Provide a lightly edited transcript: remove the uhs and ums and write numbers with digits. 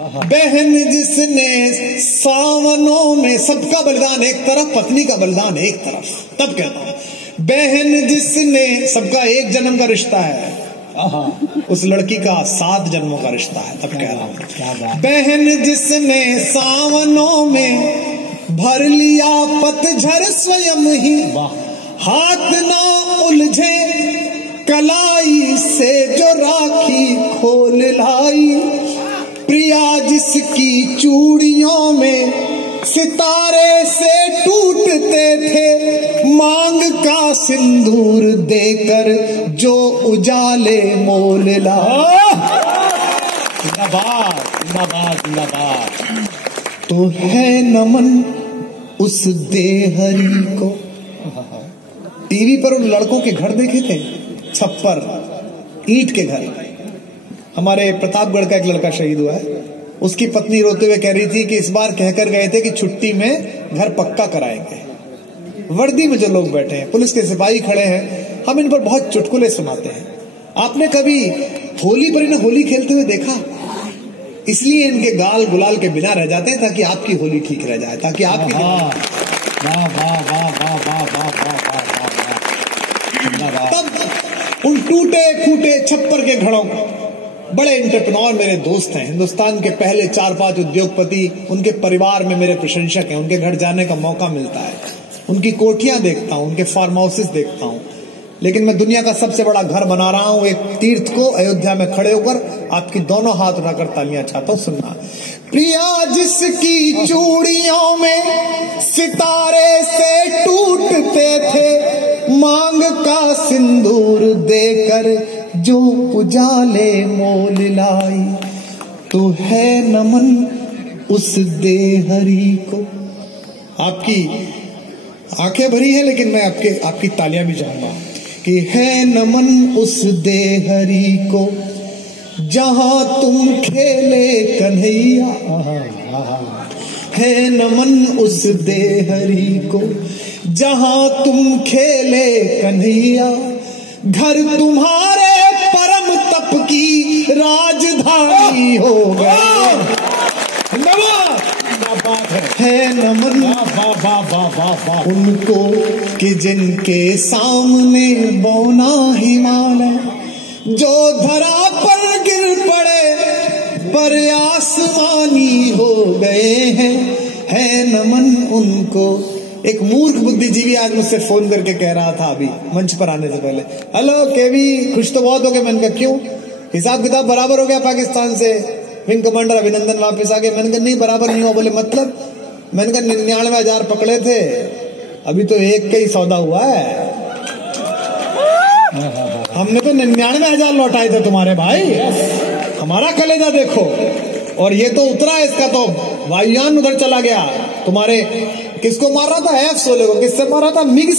बहन जिसने सावनों में सबका बलिदान एक तरफ, पत्नी का बलिदान एक तरफ, तब कहता हूं बहन जिसने सबका एक जन्म का रिश्ता है, उस लड़की का 7 जन्मों का रिश्ता है, तब कह रहा हूं बहन जिसने सावनों में भर लिया पतझर स्वयं ही, हाथ ना उलझे कलाई से जो राखी खोल लाई, प्रिया जिसकी चूड़ियों में सितारे से टूटते थे, मांग का सिंदूर देकर जो उजाले मोल ला। जिंदाबाद जिंदाबाद जिंदाबाद। तो है नमन उस देहरी को। टीवी पर उन लड़कों के घर देखे थे, छप्पर ईंट के घर। हमारे प्रतापगढ़ का एक लड़का शहीद हुआ है, उसकी पत्नी रोते हुए कह रही थी कि इस बार कहकर गए थे कि छुट्टी में घर पक्का कराएंगे। वर्दी में जो लोग बैठे हैं, पुलिस के सिपाही खड़े हैं, हम इन पर बहुत चुटकुले सुनाते हैं। आपने कभी होली पर इन्हें होली खेलते हुए देखा? इसलिए इनके गाल गुलाल के बिना रह जाते हैं ताकि आपकी होली ठीक रह जाए, ताकि आपकी तब उन टूटे फूटे छप्पर के घरों, बड़े एंटरप्रेन्योर मेरे दोस्त हैं, हिंदुस्तान के पहले 4-5 उद्योगपति, उनके परिवार में मेरे प्रशंसक हैं, उनके घर जाने का मौका मिलता है, उनकी कोठियां देखता हूं, उनके फार्म हाउसेस देखता हूं। लेकिन मैं दुनिया का सबसे बड़ा घर बना रहा हूं, एक तीर्थ को अयोध्या में खड़े होकर आपकी दोनों हाथ उठाकर तालियां चाहता हूं सुनना। प्रिया जिसकी चूड़ियों में सितारे से टूटते थे, मांग का सिंदूर देकर जो उजाले मोल लाई, तो है नमन उस देहरी को। आपकी आंखें भरी है, लेकिन मैं आपकी तालियां भी चाहूंगा कि है नमन उस देहरी को, जहां तुम खेले कन्हैया, है नमन उस देहरी को, जहां तुम खेले कन्हैया, घर तुम्हारे परम तप की राजधानी हो गए। है नमन उनको कि जिनके सामने बौना हिमालय, जो धरा पर गिर पड़े पर आसमानी हो गए हैं। है नमन उनको। एक मूर्ख बुद्धिजीवी आज मुझसे फोन करके कह रहा था अभी मंच पर आने से पहले, हेलो केवी, खुश तो बहुत हो गए। मैंने कहा क्यों? हिसाब किताब बराबर हो गया पाकिस्तान से, विंग कमांडर अभिनंदन वापस आ गए। मैंने कहा नहीं, बराबर नहीं हुआ। बोले मतलब? मैंने कहा 99,000 पकड़े थे, अभी तो एक का ही सौदा हुआ है। हमने तो 99,000 लौटाए थे तुम्हारे भाई, हमारा कलेजा देखो। और ये तो उतरा, इसका तो वायुयान उधर चला गया। तुम्हारे किसको मार रहा था? F-16 को। किससे मारा था? मिग